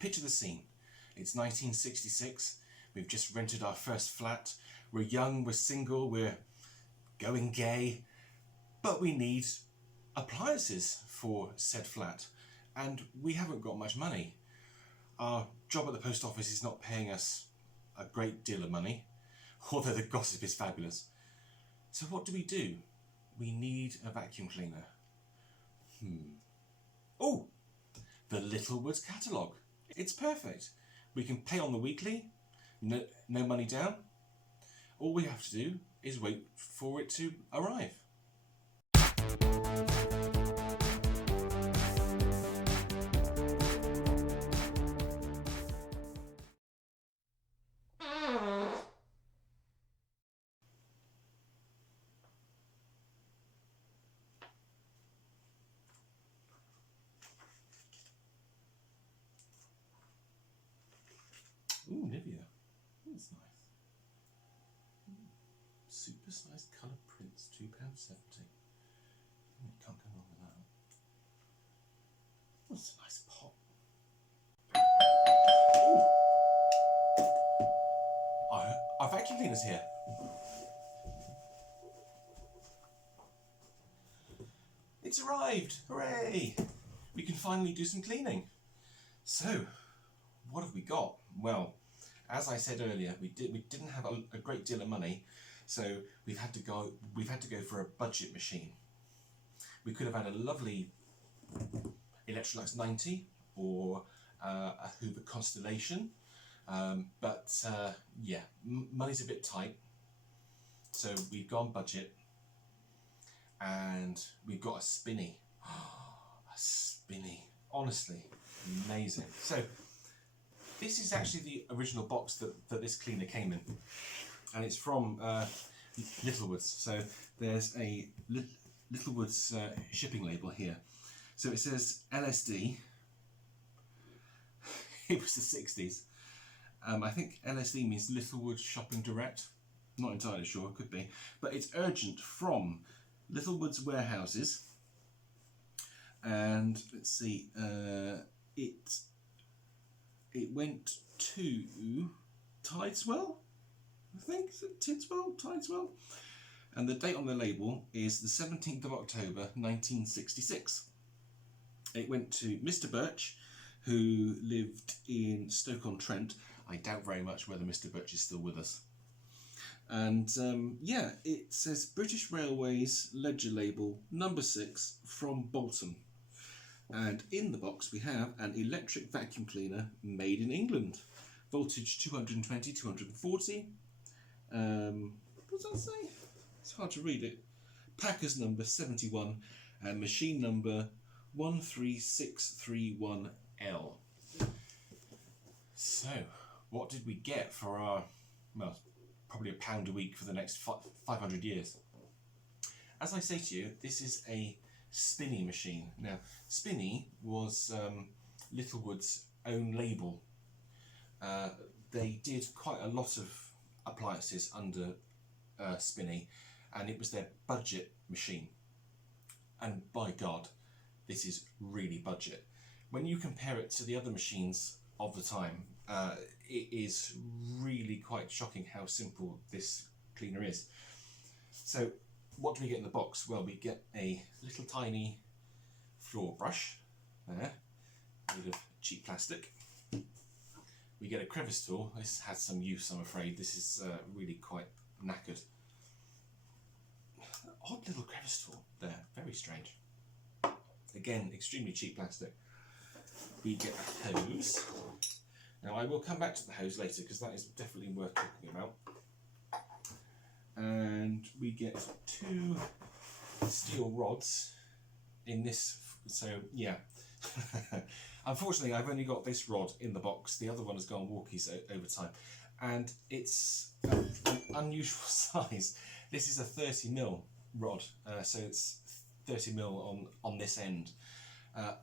picture the scene. It's 1966. We've just rented our first flat. We're young, we're single, we're going gay, but we need appliances for said flat, and we haven't got much money. Our job at the post office is not paying us a great deal of money, although the gossip is fabulous. So what do? We need a vacuum cleaner. Oh, the Littlewoods Catalogue. It's perfect. We can pay on the weekly, no money down. All we have to do is wait for it to arrive. Ooh, Nivea. That's nice. Super sized colour prints, £2.70. Can't go wrong with that. That's a nice pot. Our vacuum cleaner's here. It's arrived! Hooray! We can finally do some cleaning. So, what have we got? Well, as I said earlier, we didn't have a great deal of money, so we've had to go for a budget machine. We could have had a lovely Electrolux 90 or a Hoover Constellation, but yeah, money's a bit tight, so we've gone budget, and we've got a Spinney. A Spinney, honestly, amazing. So this is actually the original box that this cleaner came in, and it's from Littlewoods. So there's a Littlewoods shipping label here. So it says LSD. It was the 60s. I think LSD means Littlewood Shopping Direct. Not entirely sure, could be. But it's urgent from Littlewoods warehouses. And let's see, it went to Tideswell, I think. Is it Tideswell? Tideswell? And the date on the label is the 17th of October 1966. It went to Mr. Birch, who lived in Stoke-on-Trent. I doubt very much whether Mr. Birch is still with us. And yeah, it says British Railways ledger label number 6 from Bolton. And in the box we have an electric vacuum cleaner made in England. Voltage 220, 240. What does that say? It's hard to read it. Packers number 71 and machine number 13631L. So, what did we get for our, well, probably £1 a week for the next 500 years? As I say to you, this is a Spinney machine. Now, Spinney was Littlewood's own label. They did quite a lot of appliances under Spinney, and it was their budget machine. And by God, this is really budget. When you compare it to the other machines of the time, it is really quite shocking how simple this cleaner is. So, what do we get in the box? Well, we get a little tiny floor brush there, made of cheap plastic. We get a crevice tool. This has some use, I'm afraid. This is really quite knackered. Odd little crevice tool there, very strange. Again, extremely cheap plastic. We get a hose. Now, I will come back to the hose later because that is definitely worth talking about. And we get 2 steel rods in this, so yeah. Unfortunately, I've only got this rod in the box. The other one has gone walkies over time, and it's an unusual size. This is a 30mm rod, so it's 30mm on this end,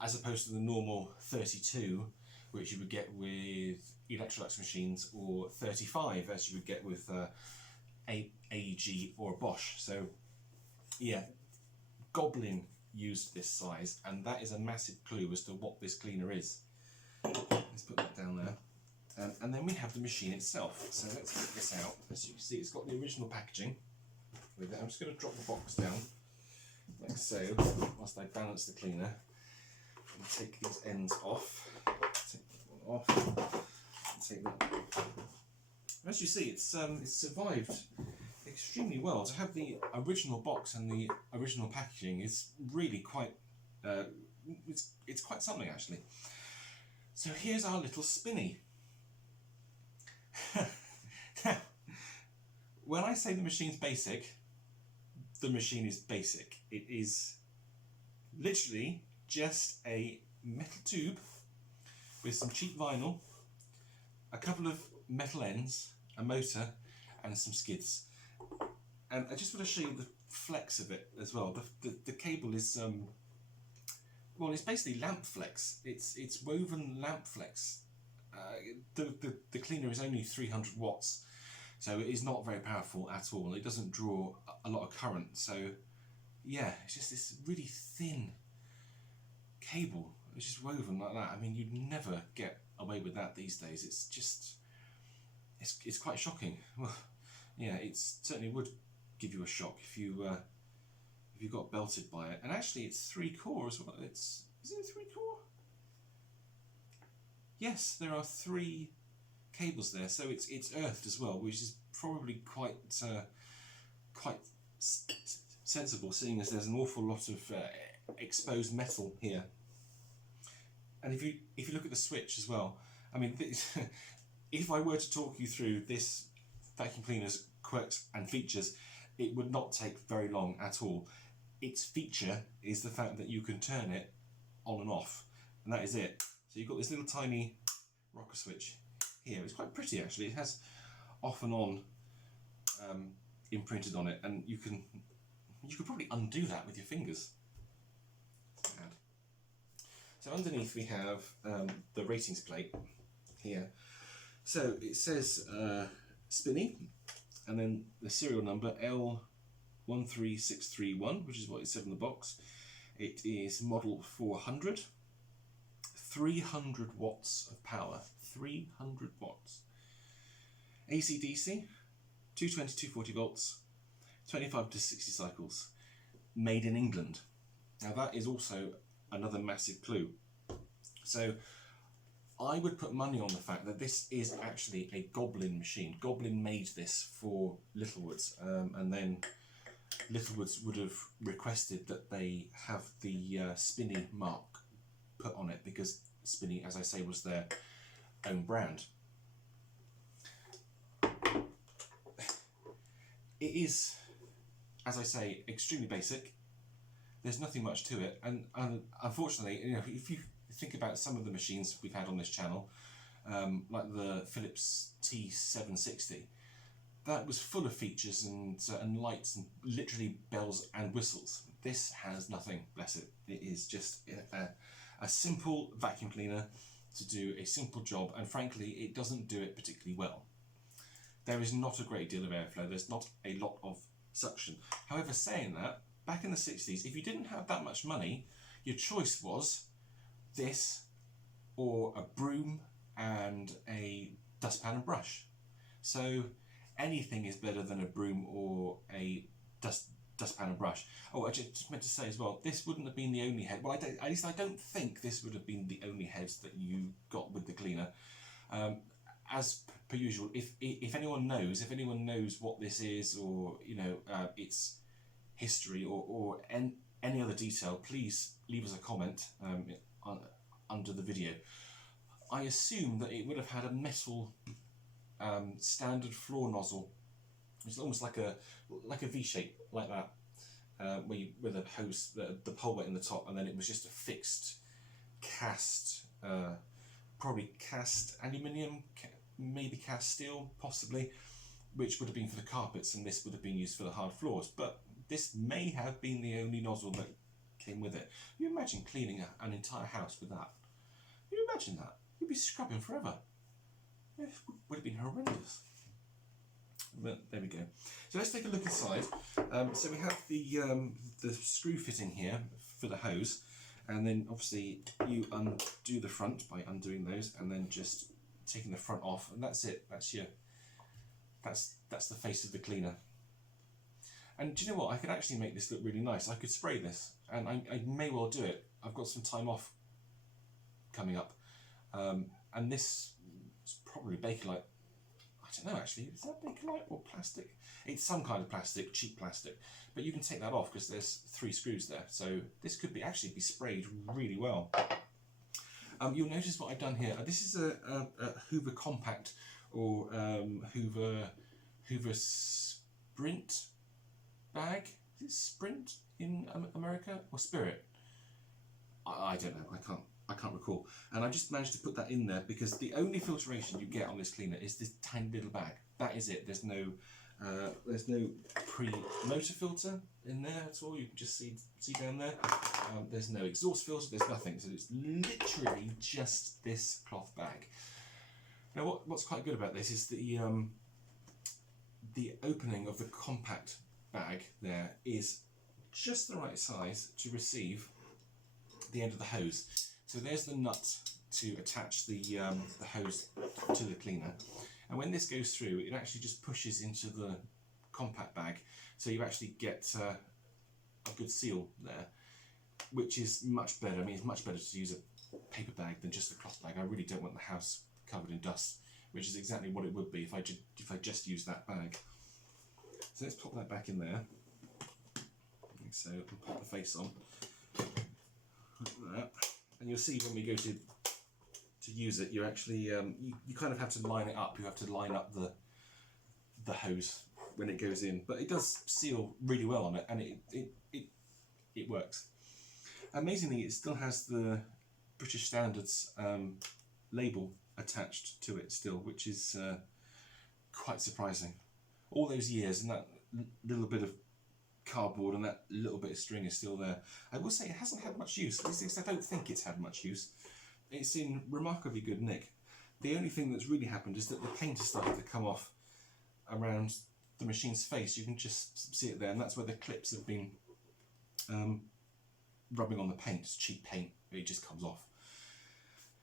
as opposed to the normal 32, which you would get with Electrolux machines, or 35, as you would get with AEG or Bosch. So yeah, Goblin used this size, and that is a massive clue as to what this cleaner is. Let's put that And then we have the machine itself. So let's get this out. As you can see, it's got the original packaging with it. I'm just going to drop the box down, like so, whilst I balance the cleaner. And take these ends off. Take that one off. Take that one off. As you see, it's survived extremely well. To have the original box and the original packaging is really quite, it's quite something actually. So here's our little Spinney. Now, when I say the machine's basic, the machine is basic. It is literally just a metal tube with some cheap vinyl, a couple of metal ends, a motor, and some skids. And I just want to show you the flex of it as well. The cable is well, it's basically lamp flex. It's woven lamp flex. The cleaner is only 300 watts, so it is not very powerful at all. It doesn't draw a lot of current. So yeah, it's just this really thin cable. It's just woven like that. I mean, you'd never get away with that these days. It's just, it's quite shocking. Well, yeah, it certainly would give you a shock if you got belted by it. And actually, it's 3-core as well. Is it 3-core? Yes, there are 3 cables there, so it's earthed as well, which is probably quite sensible, seeing as there's an awful lot of exposed metal here. And if you look at the switch as well, I mean, if I were to talk you through this vacuum cleaner's quirks and features, it would not take very long at all. Its feature is the fact that you can turn it on and off, and that is it. So you've got this little tiny rocker switch here. It's quite pretty actually. It has off and on imprinted on it, and you could probably undo that with your fingers. So underneath we have the ratings plate here. So it says Spinney, and then the serial number L13631, which is what it said in the box. It is model 400, 300 watts of power, 300 watts. AC/DC, 220, 240 volts, 25 to 60 cycles, made in England. Now that is also another massive clue. So I would put money on the fact that this is actually a Goblin machine. Goblin made this for Littlewoods, and then Littlewoods would have requested that they have the Spinney mark put on it, because Spinney, as I say, was their own brand. It is, as I say, extremely basic. There's nothing much to it, and unfortunately, you know, if you think about some of the machines we've had on this channel, like the Philips T760, that was full of features and lights and literally bells and whistles. This has nothing, bless it. It is just a simple vacuum cleaner to do a simple job, and frankly, it doesn't do it particularly well. There is not a great deal of airflow. There's not a lot of suction. However, saying that, back in the 60s, if you didn't have that much money, your choice was this or a broom and a dustpan and brush. So anything is better than a broom or a dustpan and brush. Oh, I just meant to say as well, this wouldn't have been the only head. Well, at least I don't think this would have been the only heads that you got with the cleaner. As per usual, if anyone knows what this is, or you know, its history or any other detail, please leave us a comment under the video. I assume that it would have had a metal standard floor nozzle. It's almost like a V shape, like that, with a hose, the pole went in the top, and then it was just a fixed cast, probably cast aluminium, maybe cast steel, possibly, which would have been for the carpets, and this would have been used for the hard floors. But this may have been the only nozzle that came with it. You imagine cleaning an entire house with that? You imagine that? You'd be scrubbing forever. It would have been horrendous. But there we go. So let's take a look inside. So we have the screw fitting here for the hose, and then obviously you undo the front by undoing those, and then just taking the front off, and that's it. That's the face of the cleaner. And do you know what? I could actually make this look really nice. I could spray this, and I may well do it. I've got some time off coming up, and this is probably Bakelite. I don't know actually, is that Bakelite or plastic? It's some kind of plastic, cheap plastic, but you can take that off because there's 3 screws there. So this could be actually be sprayed really well. You'll notice what I've done here. This is a Hoover Compact or Hoover Sprint bag. Is it Sprint in America or Spirit? I don't know. I can't recall. And I just managed to put that in there because the only filtration you get on this cleaner is this tiny little bag. That is it. There's no pre-motor filter in there at all. You can just see down there. There's no exhaust filter. There's nothing. So it's literally just this cloth bag. Now, what's quite good about this is the opening of the compact bag there is just the right size to receive the end of the hose. So there's the nut to attach the hose to the cleaner, and when this goes through, it actually just pushes into the compact bag, so you actually get a good seal there, which is much better. I mean, it's much better to use a paper bag than just a cloth bag. I really don't want the house covered in dust, which is exactly what it would be if I just used that bag. So let's pop that back in there. So we'll pop the face on, like that. And you'll see when we go to use it, you actually you kind of have to line it up. You have to line up the hose when it goes in, but it does seal really well on it, and it works. Amazingly, it still has the British Standards label attached to it still, which is quite surprising. All those years, and that little bit of cardboard and that little bit of string is still there. I will say it hasn't had much use. At least I don't think it's had much use. It's in remarkably good nick. The only thing that's really happened is that the paint has started to come off around the machine's face. You can just see it there, and that's where the clips have been rubbing on the paint. It's cheap paint, it just comes off.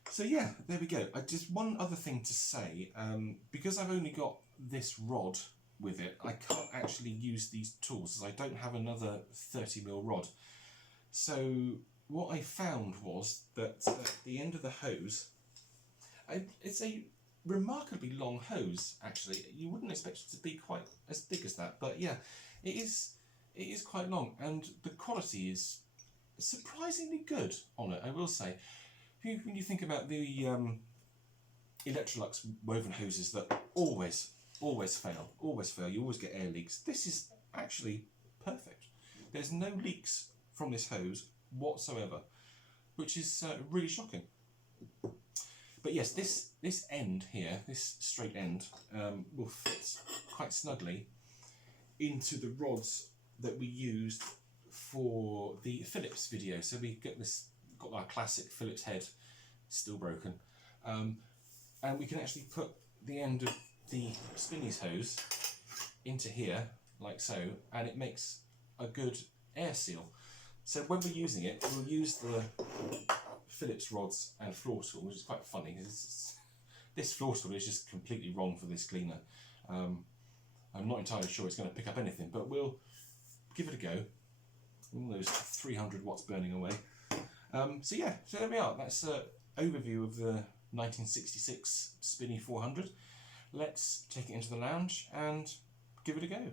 So yeah, there we go. Just one other thing to say, because I've only got this rod with it, I can't actually use these tools as I don't have another 30mm rod. So what I found was that at the end of the hose, it's a remarkably long hose actually. You wouldn't expect it to be quite as big as that, but yeah, it is quite long, and the quality is surprisingly good on it, I will say. When you think about the Electrolux woven hoses that always fail, you always get air leaks. This is actually perfect. There's no leaks from this hose whatsoever, which is really shocking. But yes, this end here, this straight end, will fit quite snugly into the rods that we used for the Phillips video. So we got our classic Phillips head, still broken, and we can actually put the end of the Spinney's hose into here, like so, and it makes a good air seal. So when we're using it, we'll use the Phillips rods and floor tool, which is quite funny. This floor tool is just completely wrong for this cleaner. I'm not entirely sure it's going to pick up anything, but we'll give it a go. All those 300 watts burning away. So yeah, so there we are. That's an overview of the 1966 Spinney 400. Let's take it into the lounge and give it a go.